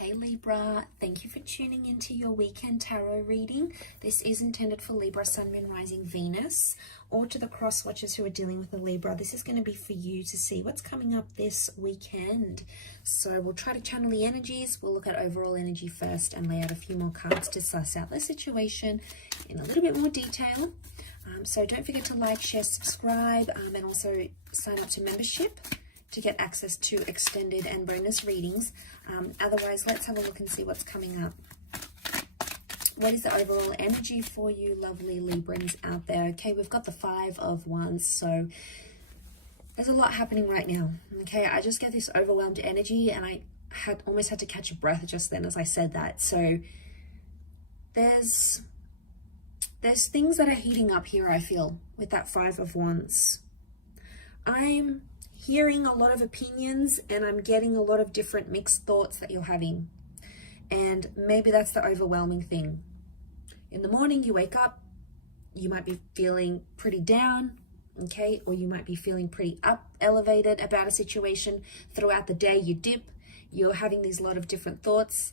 Hey Libra, thank you for tuning into your weekend tarot reading. This is intended for Libra, Sun, Moon, Rising, Venus, or to the cross watchers who are dealing with a Libra. This is going to be for you to see what's coming up this weekend. So we'll try to channel the energies. We'll look at overall energy first and lay out a few more cards to suss out the situation in a little bit more detail. So don't forget to like, share, subscribe, and also sign up to membership to get access to extended and bonus readings. Otherwise, let's have a look and see what's coming up. What is the overall energy for you lovely Librans out there? Okay, we've got the 5 of Wands, so there's a lot happening right now. Okay, I just get this overwhelmed energy, and I almost had to catch a breath just then as I said that. So there's things that are heating up here, I feel, with that 5 of Wands. I'm hearing a lot of opinions, and I'm getting a lot of different mixed thoughts that you're having. And maybe that's the overwhelming thing. In the morning, you wake up, you might be feeling pretty down, okay? Or you might be feeling pretty elevated about a situation. Throughout the day, you dip, you're having these lot of different thoughts,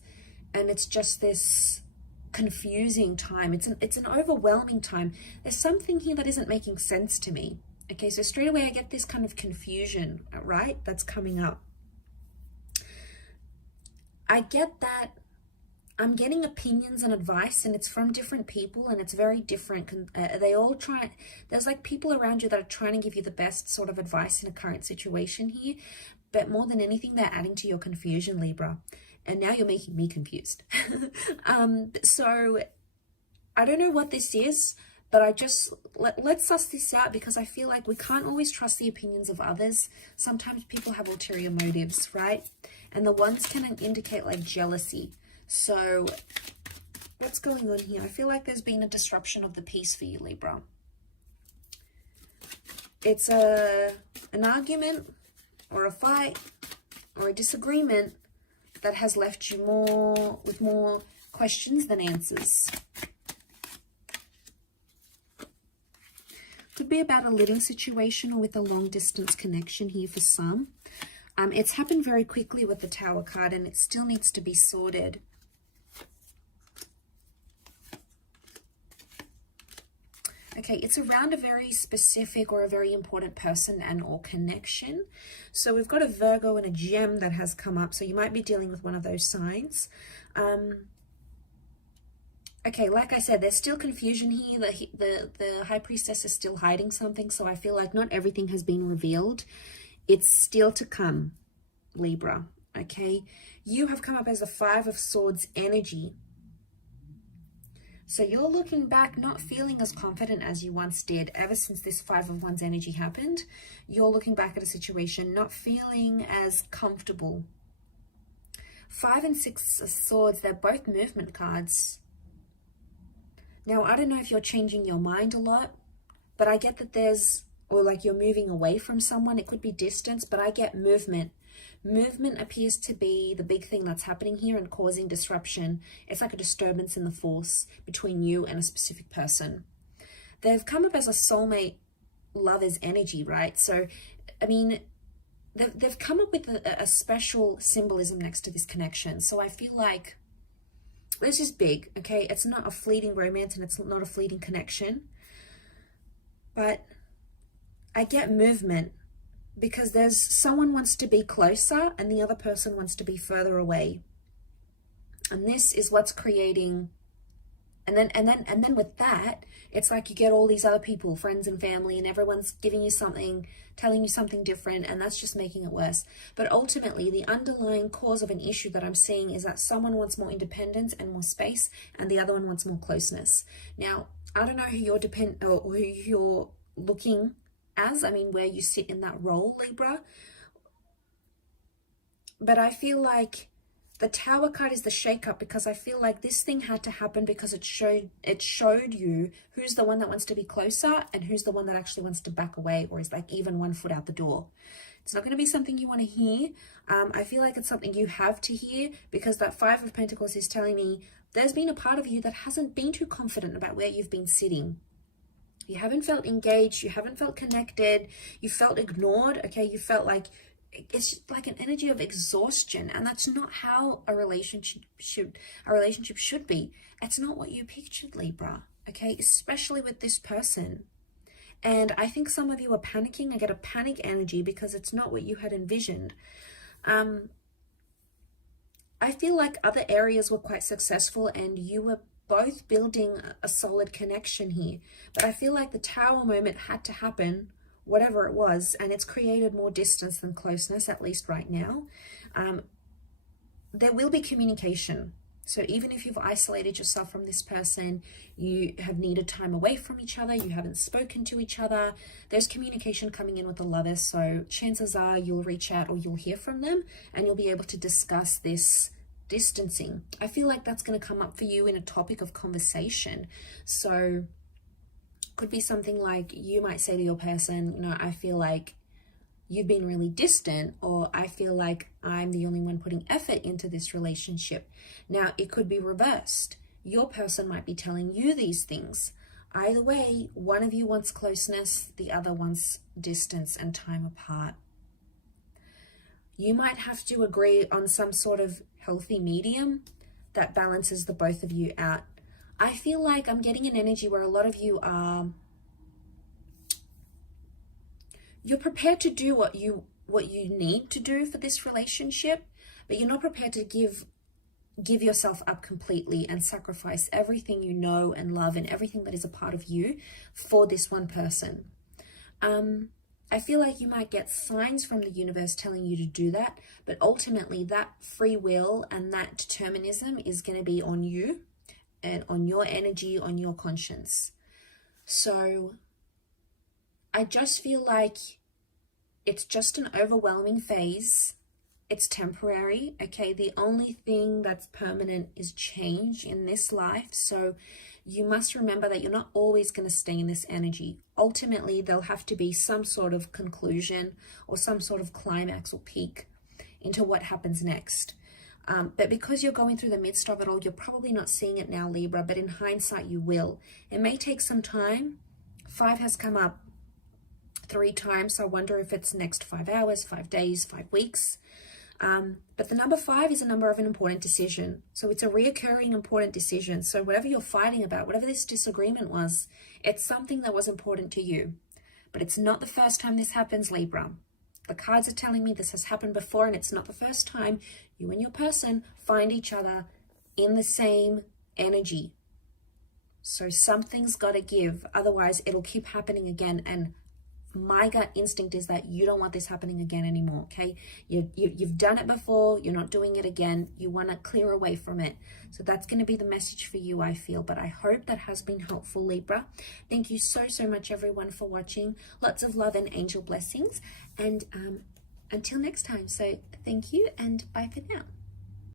and it's just this confusing time. It's an overwhelming time. There's something here that isn't making sense to me. Okay, so straight away I get this kind of confusion, right? That's coming up. I get that I'm getting opinions and advice, and it's from different people, and it's very different. There's like people around you that are trying to give you the best sort of advice in a current situation here, but more than anything, they're adding to your confusion, Libra. And now you're making me confused. So I don't know what this is, but let's suss this out, because I feel like we can't always trust the opinions of others. Sometimes people have ulterior motives, right? And the ones can indicate like jealousy. So what's going on here? I feel like there's been a disruption of the peace for you, Libra. It's an argument or a fight or a disagreement that has left you with more questions than answers. Could be about a living situation or with a long distance connection here for some. It's happened very quickly with the Tower card, and it still needs to be sorted. Okay, it's around a very specific or a very important person and or connection. So we've got a Virgo and a Gem that has come up. So you might be dealing with one of those signs. Okay, like I said, there's still confusion here. The High Priestess is still hiding something, so I feel like not everything has been revealed. It's still to come, Libra, okay? You have come up as a 5 of Swords energy. So you're looking back, not feeling as confident as you once did ever since this 5 of Wands energy happened. You're looking back at a situation, not feeling as comfortable. 5 and 6 of Swords, they're both movement cards. Now, I don't know if you're changing your mind a lot, but I get that or like you're moving away from someone. It could be distance, but I get movement. Movement appears to be the big thing that's happening here and causing disruption. It's like a disturbance in the force between you and a specific person. They've come up as a soulmate lover's energy, right? So, I mean, they've come up with a special symbolism next to this connection. So I feel like this is big, okay? It's not a fleeting romance, and it's not a fleeting connection. But I get movement, because there's someone wants to be closer and the other person wants to be further away. And this is what's creating, and then with that, it's like you get all these other people, friends and family, and everyone's giving you something, telling you something different, and that's just making it worse. But ultimately, the underlying cause of an issue that I'm seeing is that someone wants more independence and more space, and the other one wants more closeness. Now, I don't know who you're who you're looking as, I mean, where you sit in that role, Libra. But I feel like the Tower card is the shake-up, because I feel like this thing had to happen because it showed you who's the one that wants to be closer and who's the one that actually wants to back away, or is like even 1 foot out the door. It's not going to be something you want to hear. I feel like it's something you have to hear, because that 5 of Pentacles is telling me there's been a part of you that hasn't been too confident about where you've been sitting. You haven't felt engaged. You haven't felt connected. You felt ignored. Okay, you felt like it's like an energy of exhaustion, and that's not how a relationship should be. It's not what you pictured, Libra, okay? Especially with this person. And I think some of you are panicking. I get a panic energy because it's not what you had envisioned. I feel like other areas were quite successful and you were both building a solid connection here. But I feel like the tower moment had to happen, whatever it was, and it's created more distance than closeness, at least right now. There will be communication. So even if you've isolated yourself from this person, you have needed time away from each other, you haven't spoken to each other, there's communication coming in with the lovers. So chances are you'll reach out or you'll hear from them and you'll be able to discuss this distancing. I feel like that's going to come up for you in a topic of conversation. So could be something like you might say to your person, you know, I feel like you've been really distant, or I feel like I'm the only one putting effort into this relationship. Now, it could be reversed. Your person might be telling you these things. Either way, one of you wants closeness, the other wants distance and time apart. You might have to agree on some sort of healthy medium that balances the both of you out. I feel like I'm getting an energy where a lot of you are, you're prepared to do what you need to do for this relationship, but you're not prepared to give yourself up completely and sacrifice everything you know and love and everything that is a part of you for this one person. I feel like you might get signs from the universe telling you to do that, but ultimately that free will and that determinism is going to be on you and on your energy, on your conscience. So I just feel like it's just an overwhelming phase. It's temporary, okay? The only thing that's permanent is change in this life. So you must remember that you're not always going to stay in this energy. Ultimately, there'll have to be some sort of conclusion or some sort of climax or peak into what happens next. But because you're going through the midst of it all, you're probably not seeing it now, Libra, but in hindsight, you will. It may take some time. 5 has come up 3 times, so I wonder if it's next 5 hours, 5 days, 5 weeks. But the number 5 is a number of an important decision. So it's a reoccurring important decision. So whatever you're fighting about, whatever this disagreement was, it's something that was important to you. But it's not the first time this happens, Libra. The cards are telling me this has happened before, and it's not the first time you and your person find each other in the same energy. So something's got to give. Otherwise, it'll keep happening again. And my gut instinct is that you don't want this happening again anymore, okay? You've done it before. You're not doing it again. You want to clear away from it. So that's going to be the message for you, I feel. But I hope that has been helpful, Libra. Thank you so much, everyone, for watching. Lots of love and angel blessings. And until next time. So thank you and bye for now.